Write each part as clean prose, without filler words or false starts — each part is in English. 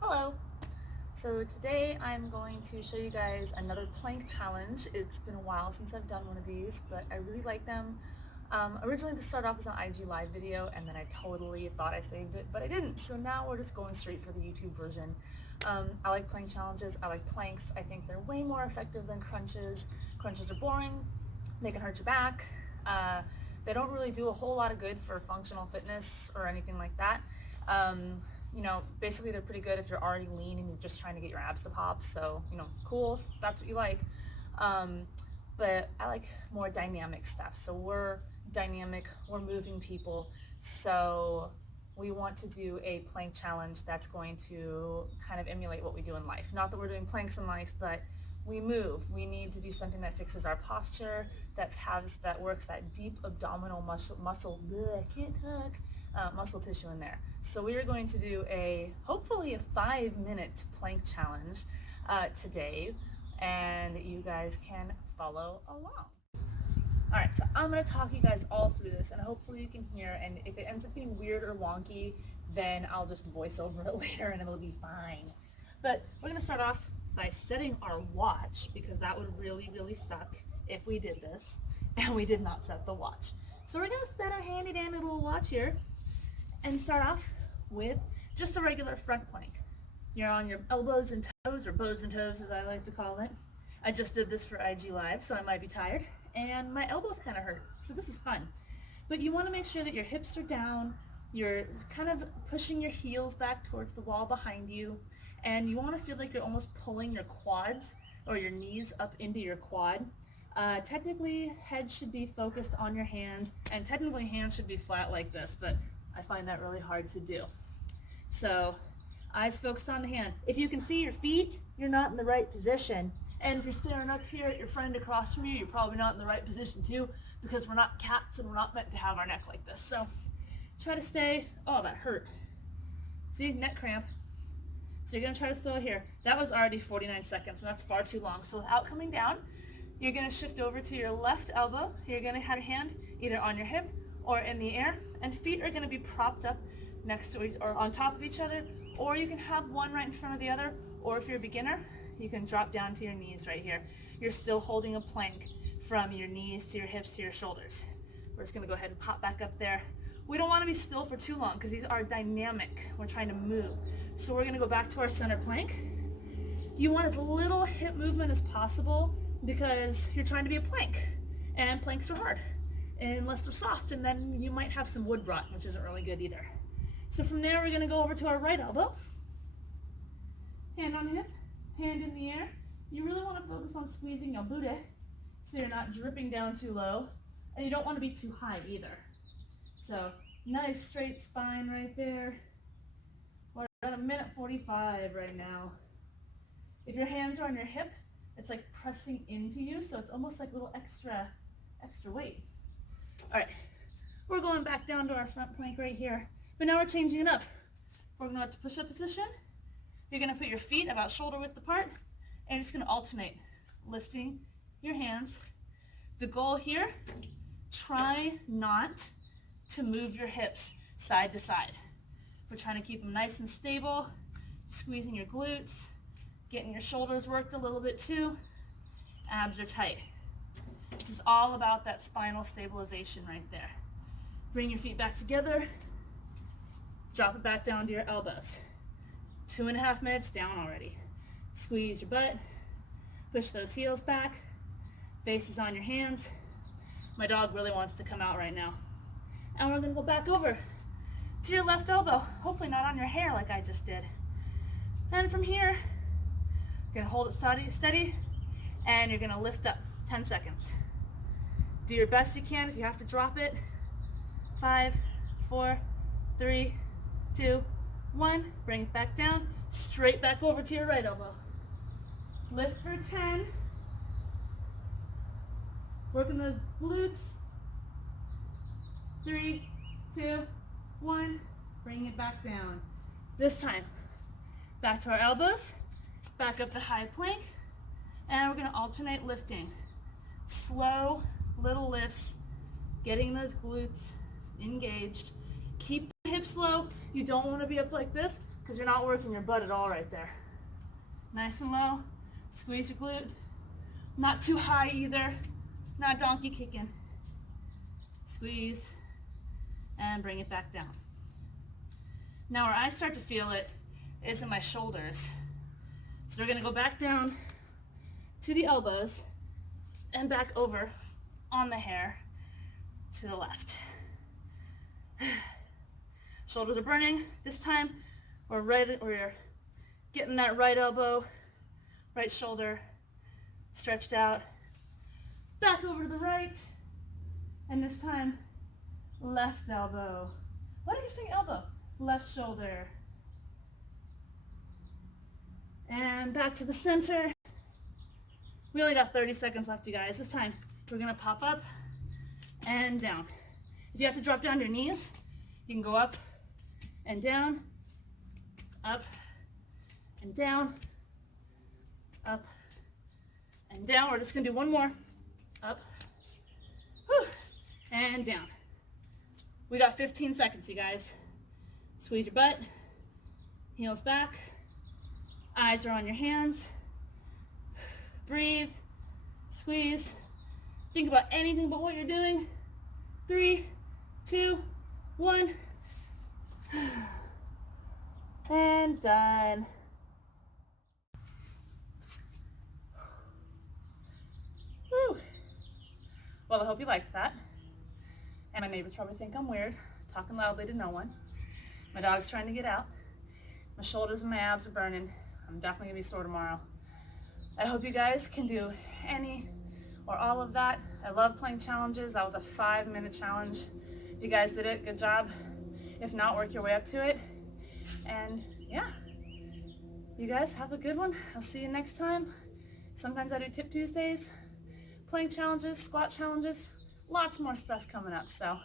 Hello! So today I'm going to show you guys another plank challenge. It's been a while since I've done one of these, but I really like them. Originally this started off as an IG live video and then I totally thought I saved it, but I didn't. So now we're just going straight for the YouTube version. I like plank challenges. I like planks. I think they're way more effective than crunches. Crunches are boring. They can hurt your back. They don't really do a whole lot of good for functional fitness or anything like that. Basically they're pretty good if you're already lean and you're just trying to get your abs to pop. So, cool if that's what you like. But I like more dynamic stuff. So we're dynamic, we're moving people. So we want to do a plank challenge that's going to kind of emulate what we do in life. Not that we're doing planks in life, but we move. We need to do something that fixes our posture, that works that deep abdominal muscle, bleh, I can't talk, muscle tissue in there. So we are going to do hopefully a 5-minute plank challenge today, and you guys can follow along. All right, so I'm going to talk you guys all through this, and hopefully you can hear, and if it ends up being weird or wonky, then I'll just voice over it later and it'll be fine. But we're going to start off by setting our watch, because that would really, really suck if we did this and we did not set the watch. So we're going to set our handy dandy little watch here and start off with just a regular front plank. You're on your elbows and toes, or bows and toes as I like to call it. I just did this for IG Live, so I might be tired, and my elbows kind of hurt, so this is fun. But you want to make sure that your hips are down, you're kind of pushing your heels back towards the wall behind you, and you want to feel like you're almost pulling your quads or your knees up into your quad. Technically, head should be focused on your hands, and technically hands should be flat like this, but I find that really hard to do. So eyes focused on the hand. If you can see your feet, you're not in the right position. And if you're staring up here at your friend across from you, you're probably not in the right position too, because we're not cats and we're not meant to have our neck like this. So try to stay, oh, that hurt. See, neck cramp. So you're gonna try to stay here. That was already 49 seconds, and that's far too long. So without coming down, you're gonna shift over to your left elbow. You're gonna have your hand either on your hip or in the air, and feet are gonna be propped up next to each, or on top of each other, or you can have one right in front of the other, or if you're a beginner, you can drop down to your knees right here. You're still holding a plank from your knees to your hips to your shoulders. We're just gonna go ahead and pop back up there. We don't wanna be still for too long because these are dynamic. We're trying to move. So we're gonna go back to our center plank. You want as little hip movement as possible because you're trying to be a plank, and planks are hard unless they're soft, and then you might have some wood rot, which isn't really good either. So from there, we're gonna go over to our right elbow. Hand on hip, hand in the air. You really want to focus on squeezing your booty so you're not dripping down too low, and you don't want to be too high either. So nice straight spine right there. We're at a minute 45 right now. If your hands are on your hip, it's like pressing into you, so it's almost like a little extra weight. All right, we're going back down to our front plank right here, but now we're changing it up. We're going to push-up position. You're going to put your feet about shoulder width apart, and you're just going to alternate, lifting your hands. The goal here, try not to move your hips side to side. We're trying to keep them nice and stable, squeezing your glutes, getting your shoulders worked a little bit too. Abs are tight. This is all about that spinal stabilization right there. Bring your feet back together, drop it back down to your elbows. 2.5 minutes down already. Squeeze your butt, push those heels back, face is on your hands. My dog really wants to come out right now. And we're gonna go back over to your left elbow, hopefully not on your hair like I just did. And from here, you're gonna hold it steady, and you're gonna lift up, 10 seconds. Do your best you can. If you have to drop it, 5, 4, 3, 2, 1, bring it back down, straight back over to your right elbow. Lift for 10. Working those glutes. 3, 2, 1, bring it back down. This time, back to our elbows, back up to high plank, and we're gonna alternate lifting. Slow little lifts, getting those glutes engaged. Keep the hips low. You don't want to be up like this because you're not working your butt at all right there. Nice and low. Squeeze your glute. Not too high either. Not donkey kicking. Squeeze and bring it back down. Now where I start to feel it is in my shoulders. So we're going to go back down to the elbows and back over on the hair to the left. Shoulders are burning. This time we're getting that right elbow, right shoulder stretched out, back over to the right, and this time left elbow. Why did you say elbow? Left shoulder. And back to the center. We only got 30 seconds left, you guys. This time we're gonna pop up and down. If you have to drop down your knees, you can go up and down, up and down, up and down. We're just gonna do one more. Up, whew, and down. We got 15 seconds, you guys. Squeeze your butt, heels back, eyes are on your hands. Breathe, squeeze. Think about anything but what you're doing. 3, 2, 1. And done. Whew. Well, I hope you liked that. And my neighbors probably think I'm weird, talking loudly to no one. My dog's trying to get out. My shoulders and my abs are burning. I'm definitely gonna be sore tomorrow. I hope you guys can do any or all of that. I love playing challenges. That was a 5-minute challenge. If you guys did it, good job. If not, work your way up to it. And yeah, you guys have a good one. I'll see you next time. Sometimes I do Tip Tuesdays, plank challenges, squat challenges, lots more stuff coming up. So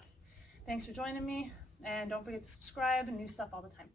thanks for joining me, and don't forget to subscribe and new stuff all the time.